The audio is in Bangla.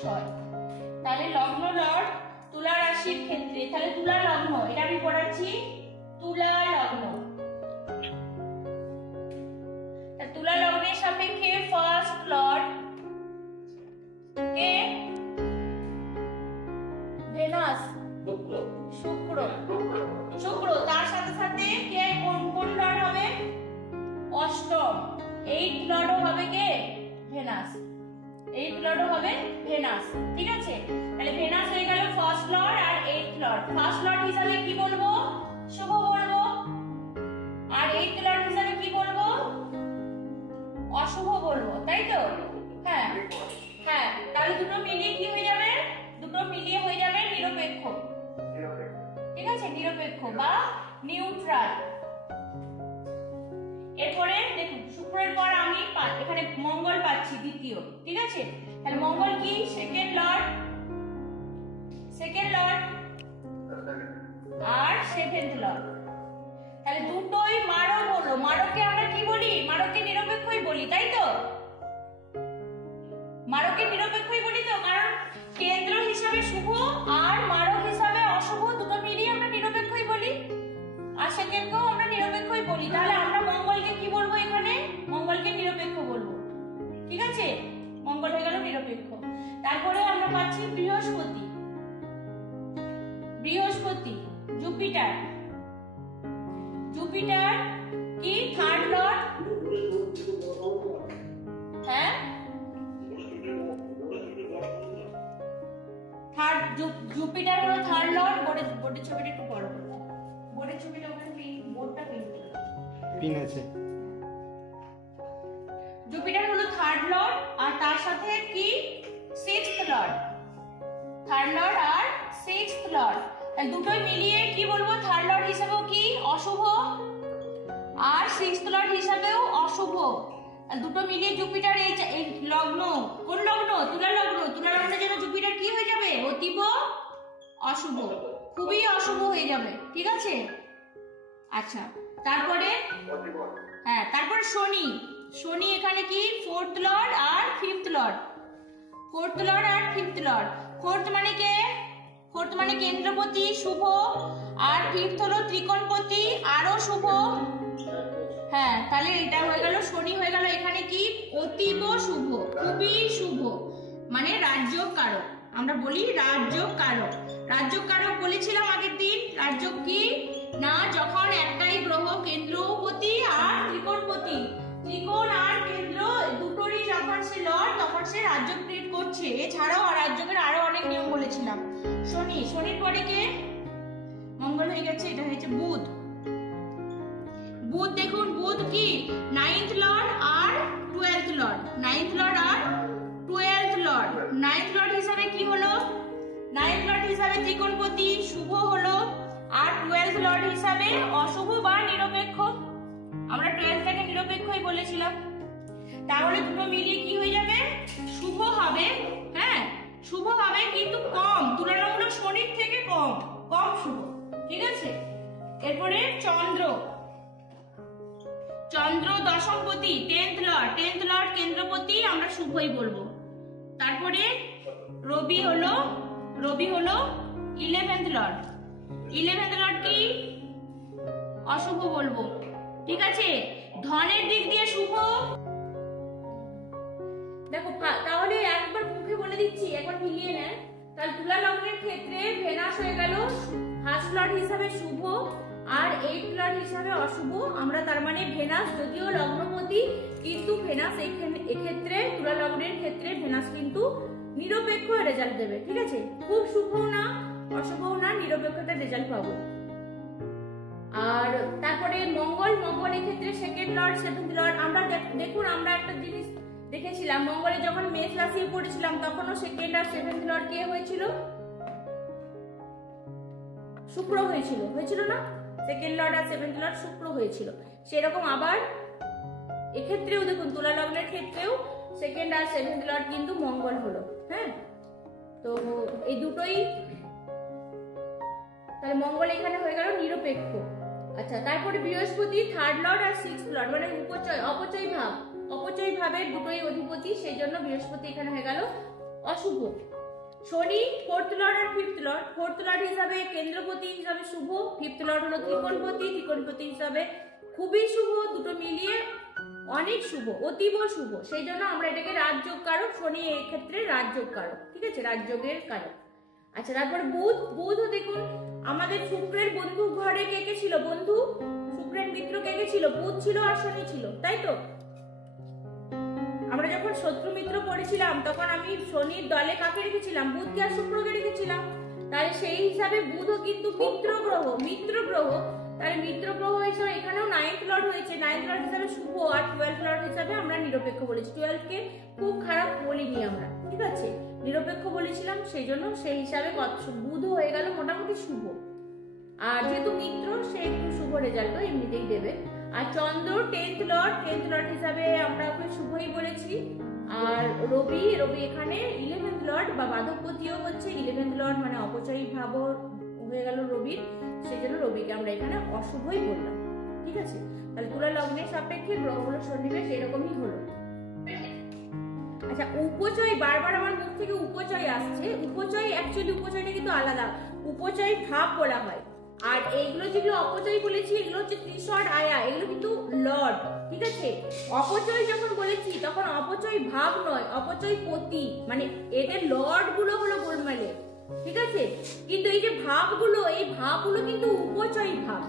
6। তাহলে লগ্ন লর্ড তুলা রাশির ক্ষেত্রে, তাহলে তুলা লগ্ন, এটা আমি পড়াচ্ছি তুলা লগ্ন। তুলা লগ্নের সাপেক্ষে ফার্স্ট লর্ড কে? ভেনাস, শুক্র। শুক্র, তার সাথে সাথে কে কোন লর্ড হবে? অষ্টম, 8 লর্ড হবে কে? ভেনাস। 8 লর্ড হবে ভেনাস, ঠিক আছে? তাহলে ভেনাস হয়ে গেল ফার্স্ট লর্ড আর 8th লর্ড। ফার্স্ট লর্ড হিসাবে কি বলবো? শুভ বলবো। আর 8th লর্ড হিসাবে কি বলবো? অশুভ বলবো, তাই তো? হ্যাঁ হ্যাঁ, তাহলে দুটো মিলিয়ে কি হয়ে যাবে? দুটো মিলিয়ে হয়ে যাবে নিরপেক্ষ, ঠিক আছে? নিরপেক্ষ বা নিউট্রাল। এরপরে দেখুন, শুক্রের পর আমি এখানে মঙ্গল পাচ্ছি দ্বিতীয়, ঠিক আছে? তাহলে মঙ্গল কি? সেকেন্ড লর্ড আর 7th লর্ড। তাহলে দুটোই মারক হলো। মারককে আমরা কি বলি? মারককে নিরপেক্ষই বলি, তাই তো? মারককে নিরপেক্ষই বলি তো, কারণ কেন্দ্র হিসাবে শুভ আর মারক হিসাবে অশুভ, দুটো মিলিয়ে আমরা নিরপেক্ষই বলি। আর সেকেন্ডকেও আমরা নিরপেক্ষই বলি। তাহলে আমরা মঙ্গলকে কি বলবো? এখানে মঙ্গলকে নিরপেক্ষ বলবো, ঠিক আছে? মঙ্গল হয়ে গেল নিরপেক্ষ। তারপরে আমরা পাচ্ছি বৃহস্পতি। জুপিটার কি? Third Lord. হ্যাঁ, জুপিটার হলো থার্ড লর্ড। বোর্ডের ছবিটা একটু বড় করো। বোর্ডের ছবিটা ওখানে বোর্ডটা পিন আছে। জুপিটার হলো থার্ড লর্ড আর তার সাথে কি? 6th Lord. থার্ড লর্ড আর 6th লর্ড, দুটোই মিলিয়ে কি বলবো? থার্ড লর্ড হিসেবেও কি? অশুভ, আর 6th লর্ড হিসেবেও অশুভ। দুটো মিলিয়ে জুপিটার এই লগ্ন, কোন লগ্ন? তুলা লগ্ন। তুলা লগ্নের জন্য জুপিটার কি হয়ে যাবে? অতীব অশুভ, খুবই অশুভ হয়ে যাবে, ঠিক আছে? আচ্ছা, তারপরে হ্যাঁ, তারপর শনি। এখানে কি? 4th লর্ড আর 5th লর্ড। 4th লর্ড আর 5th লর্ড। 4th মানে কে? 4th মানে কেন্দ্রপতি, শুভ। আর 5th হলো ত্রিকোণপতি, আরো শুভ। হ্যাঁ, তাহলে এটা হয়ে গেল শনি হয়ে গেল এখানে কি? অতীব শুভ, খুবই শুভ, মানে রাজযোগ কারক। আমরা বলি রাজযোগ কারক। রাজযোগ কারক বলেছিলাম আগের দিন। রাজযোগ কি না, যখন একটাই গ্রহ কেন্দ্রপতি আর ত্রিকোণপতি, ত্রিকোণ আর কেন্দ্র দুটোরই যখন সে লর্ড, তখন সে রাজযোগ ক্রিয়েট করছে। এছাড়াও রাজযোগের আরো অনেক নিয়ম বলেছিলাম। শনির পরে কে? মঙ্গল হয়ে গেছে, এটা হয়েছে বুধ। দেখুন, বুধ কি? 9th লর্ড আর 12th লর্ড। 9th লর্ড আর 12th লর্ড। 9th লর্ড হিসাবে কি হলো? 9th লর্ড হিসাবে ত্রিকোণপতি, শুভ হলো। আর 12th লর্ড হিসাবে অশুভ বা নিরপেক্ষ। আমরা 12টাকে নিরপেক্ষই বলেছিলাম। তাহলে দুটো মিলিয়ে কি হয়ে যাবে? শুভ হবে। হ্যাঁ, শুভ হবে, কিন্তু কম, তুলনামূলক শনির থেকে কম শুভ, ঠিক আছে? এরপরে চন্দ্র দশমপতি, 10th লর্ড কেন্দ্রপতি, আমরা শুভই বলবো। তারপরে রবি হলো 11th লর্ড। 11th লর্ড কি? অশুভ বলবো, ঠিক আছে? ধনের দিক দিয়ে শুভ। দেখো, তাহলে একবার মুখে বলে দিচ্ছি, একবার মিলিয়ে নেন। তাহলে তুলা লগ্নের ক্ষেত্রে ভেনাস হয়ে গেল ফার্স্ট লর্ড হিসাবে শুভ আর 8th লর্ড হিসাবে অশুভ। আমরা তার মানে ভেনাস যদিও লগ্নপতি, কিন্তু ভেনাস এক্ষেত্রে তুলা লগ্নের ক্ষেত্রে ভেনাস কিন্তু নিরপেক্ষ রেজাল্ট দেবে, ঠিক আছে? খুব শুভও না, অশুভও না, নিরপেক্ষতা রেজাল্ট পাবো। আর তারপরে মঙ্গলের ক্ষেত্রে 2nd লর্ড 7th লর্ড। আমরা দেখুন, আমরা একটা জিনিস দেখেছিলাম, মঙ্গলে যখন মেষ রাশি পড়েছিলাম তখনও 2nd আর 7th লর্ড কে হয়েছিল? শুক্র হয়েছিল না? 2nd লর্ড আর 7th লর্ড শুক্র হয়েছিল। সেরকম আবার এক্ষেত্রেও দেখুন, তুলা লগ্নের ক্ষেত্রেও 2nd আর 7th লর্ড কিন্তু মঙ্গল হলো। হ্যাঁ, তো এই দুটোই, তাহলে মঙ্গল এখানে হয়ে গেল নিরপেক্ষ। আচ্ছা, তারপরে বৃহস্পতি 3rd লর্ড আর 6th লর্ড, মানে অপচয় ভাবের দুটোই অধিপতি, সেই জন্য বৃহস্পতি এখানে হয়ে গেল অশুভ। শনি ফোর্থ লর্ড আর ফিফথ লর্ড। ফোর্থ লর্ড হিসাবে কেন্দ্রপতি হিসাবে শুভ, ফিফথ লর্ড হলো ত্রিকোণপতি, ত্রিকোণপতি হিসাবে খুবই শুভ, দুটো মিলিয়ে অনেক শুভ, অতীব শুভ। সেই জন্য আমরা এটাকে রাজযোগ কারক, শনি এই ক্ষেত্রে রাজযোগ কারক, ঠিক আছে, রাজযোগের কারক। আচ্ছা, তারপর বুধ। বুধ দেখুন আমাদের শুক্রের বন্ধু ঘরে কে কে ছিল? বন্ধু শুক্রের মিত্র কে কে ছিল? বুধ ছিল আর শনি ছিল, তাই তো? আমরা যখন শত্রু মিত্র পড়েছিলাম তখন আমি শনির দলে কাকে রেখেছিলাম? বুধকে আর শুক্রকে রেখেছিলাম। তাহলে সেই হিসাবে বুধও কিন্তু মিত্র গ্রহ, মিত্র গ্রহ। তাহলে মিত্র গ্রহ হিসেবে এখানেও 9th লর্ড হয়েছে, 9th লর্ড হিসাবে শুভ, আর 12th লর্ড হিসাবে আমরা নিরপেক্ষ বলেছি। 12 কে খুব খারাপ বলিনি আমরা, ঠিক আছে, নিরপেক্ষ বলেছিলাম, সেই জন্য সেই হিসাবে বুধ হয়ে গেল মোটামুটি শুভ। আর যেহেতু মিত্র, সে একটু শুভ রেজাল্টও এমনিতেই দেবে। আর চন্দ্র 10th লর্ড, 10th লর্ড হিসাবে আমরা ওকে শুভই বলেছি। আর রবি, রবি এখানে 11th লর্ড বা বাধকপতিও হচ্ছে 11th লর্ড, মানে অপচয়ী ভাব হয়ে গেল রবির, সেই জন্য রবিকে আমরা এখানে অশুভই বললাম, ঠিক আছে। তাহলে তুলা লগ্নের সাপেক্ষে গ্রহগুলো সন্নিবেশ এরকমই হলো। আচ্ছা, উপচয়, বারবার আমার মুখ থেকে উপচয় আসছে। উপচয় অ্যাকচুয়ালি উপচয়টা কিন্তু আলাদা, উপচয় ভাব বলা হয়। আর এইগুলো যেগুলো অপচয় বলেছি এগুলো হচ্ছে ত্রিশড আয়া, এগুলো কিন্তু লর্ড, ঠিক আছে। অপচয় যখন বলেছি তখন অপচয় ভাব নয়, অপচয় পতি, মানে এদের লর্ড গুলো হলো গোলমালে, ঠিক আছে। কিন্তু এই যে ভাবগুলো, এই ভাবগুলো কিন্তু উপচয় ভাব।